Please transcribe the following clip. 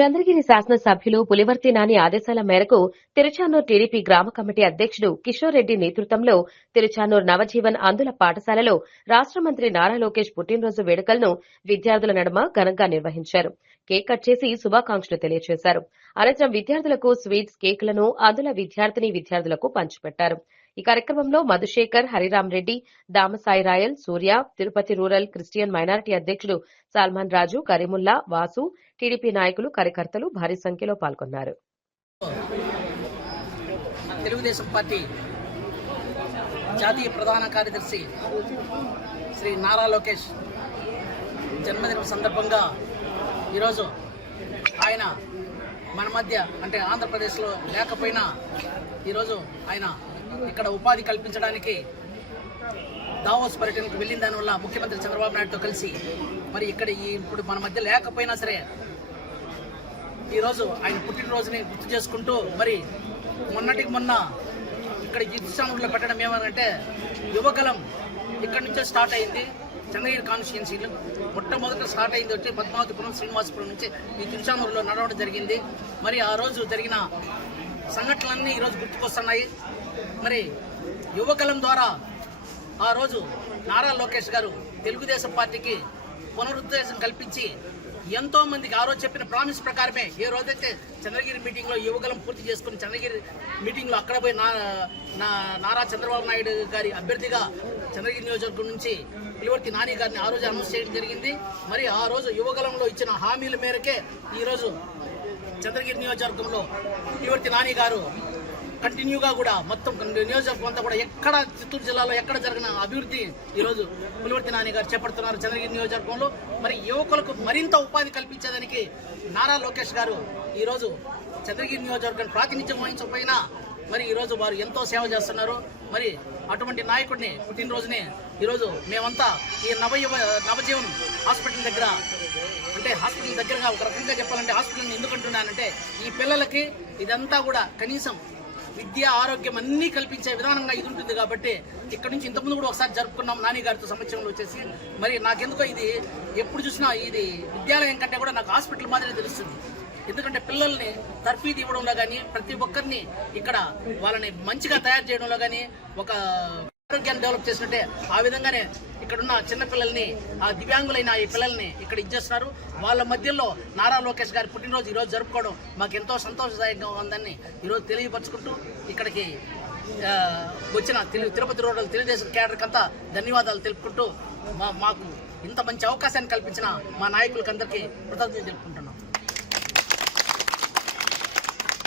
చంద్రగిరి శాసనసభ్యులు పులివర్తి నాని ఆదేశాల మేరకు తిరుచానూర్ టీడీపీ గ్రామ కమిటీ అధ్యక్షుడు కిషోర్ రెడ్డి నేతృత్వంలో తిరుచానూర్ నవజీవన్ అందుల పాఠశాలలో రాష్ట మంత్రి నారా లోకేష్ పుట్టినరోజు వేడుకలను విద్యార్థుల నడుమ ఘనంగా నిర్వహించారు. కేక్ కట్ చేసి శుభాకాంక్షలు తెలియజేశారు. అనంతరం విద్యార్థులకు స్వీట్స్ కేకులను అందుల విద్యార్థిని విద్యార్థులకు పంచిపెట్టారు. ఈ కార్యక్రమంలో Madhusekhar Hariram Reddy Damasai Rayal Surya Tirupati rural Christian minority అధ్యక్షుడు సల్మాన్ రాజు కరీముల్లా వాసు టీడీపీ నాయకులు కార్యకర్తలు భారీ సంఖ్యలో పాల్గొన్నారు. తెలుగుదేశం పార్టీ జాతీయ ప్రధాన కార్యదర్శి శ్రీ నారా లోకేష్ జన్మదిన సందర్భంగా ఈరోజు ఆయన మన మధ్య అంటే ఆంధ్రప్రదేశ్లో లేకపోయినా ఈరోజు ఆయన ఇక్కడ ఉపాధి కల్పించడానికి దావోస్ పర్యటనకు వెళ్ళిన దానివల్ల ముఖ్యమంత్రి చంద్రబాబు నాయుడుతో కలిసి మరి ఇక్కడ ఈ ఇప్పుడు మన మధ్య లేకపోయినా సరే ఈరోజు ఆయన పుట్టినరోజుని గుర్తు చేసుకుంటూ మరి మొన్నటికి మొన్న ఇక్కడ జిత్సానూరులో పెట్టడం ఏమనంటే యువకలం ఇక్కడి నుంచే స్టార్ట్ అయింది. చంద్రగిరి కాన్స్టిట్యున్సీలో మొట్టమొదట స్టార్ట్ అయింది వచ్చి పద్మావతిపురం శ్రీనివాసపురం నుంచి ఈ తిరుచానూరులో నడవడం జరిగింది. మరి ఆ రోజు జరిగిన సంఘటనలన్నీ ఈరోజు గుర్తుకొస్తున్నాయి. మరి యువకలం ద్వారా ఆ రోజు నారా లోకేష్ గారు తెలుగుదేశం పార్టీకి పునరుద్దేశం కల్పించి ఎంతో మందికి ఆ రోజు చెప్పిన ప్రామిస్ ప్రకారమే ఏ రోజైతే చంద్రగిరి మీటింగ్లో యువకులం పూర్తి చేసుకుని చంద్రగిరి మీటింగ్లో అక్కడ పోయి నా నా- నారా చంద్రబాబు నాయుడు గారి అభ్యర్థిగా చంద్రగిరి నియోజకవర్గం నుంచి పిలువర్తి నాని గారిని ఆ రోజు అనౌన్స్ చేయడం జరిగింది. మరి ఆ రోజు యువగలంలో ఇచ్చిన హామీల మేరకే ఈరోజు చంద్రగిరి నియోజకవర్గంలో పిలువర్తి నాని గారు కంటిన్యూగా కూడా మొత్తం నియోజకవర్గం అంతా కూడా ఎక్కడ చిత్తూరు జిల్లాలో ఎక్కడ జరిగిన అభివృద్ధి ఈరోజు పులివర్తి నాని గారు చేపడుతున్నారు చంద్రగిరి నియోజకవర్గంలో. మరి యువకులకు మరింత ఉపాధి కల్పించేదానికి నారా లోకేష్ గారు ఈరోజు చంద్రగిరి నియోజకవర్గం ప్రాతినిధ్యం వహించకపోయినా మరి ఈరోజు వారు ఎంతో సేవ చేస్తున్నారు. మరి అటువంటి నాయకుడిని పుట్టినరోజుని ఈరోజు మేమంతా ఈ నవయువ నవజీవన్ హాస్పిటల్ దగ్గర అంటే హాస్పిటల్ దగ్గరగా ఒక రకంగా చెప్పాలంటే హాస్పిటల్ని ఎందుకంటున్నానంటే ఈ పిల్లలకి ఇదంతా కూడా కనీసం విద్య ఆరోగ్యం అన్నీ కల్పించే విధానంగా ఇది ఉంటుంది కాబట్టి ఇక్కడ నుంచి ఇంతకుముందు కూడా ఒకసారి జరుపుకున్నాం నాని గారితో సంవత్సరంలో వచ్చేసి. మరి నాకెందుకో ఇది ఎప్పుడు చూసినా ఇది విద్యాలయం కంటే కూడా నాకు హాస్పిటల్ మాదిరి తెలుస్తుంది. ఎందుకంటే పిల్లల్ని తర్ఫీదు ఇవ్వడంలో కానీ ప్రతి ఒక్కరిని ఇక్కడ వాళ్ళని మంచిగా తయారు చేయడంలో కానీ ఒక ఆరోగ్యాన్ని డెవలప్ చేసినట్టే ఆ విధంగానే ఇక్కడున్న చిన్న పిల్లల్ని ఆ దివ్యాంగులైన ఈ పిల్లల్ని ఇక్కడ ఇచ్చేస్తున్నారు. వాళ్ళ మధ్యలో నారా లోకేష్ గారి పుట్టినరోజు ఈరోజు జరుపుకోవడం మాకు ఎంతో సంతోషదాయకంగా ఉందని ఈరోజు తెలియపరచుకుంటూ ఇక్కడికి వచ్చిన తిరుపతి రోడ్డు తెలుగుదేశం క్యాడర్కి అంతా ధన్యవాదాలు తెలుపుకుంటూ మా మాకు ఇంత మంచి అవకాశాన్ని కల్పించిన మా నాయకులకందరికీ కృతజ్ఞతలు తెలుపుకుంటున్నాం.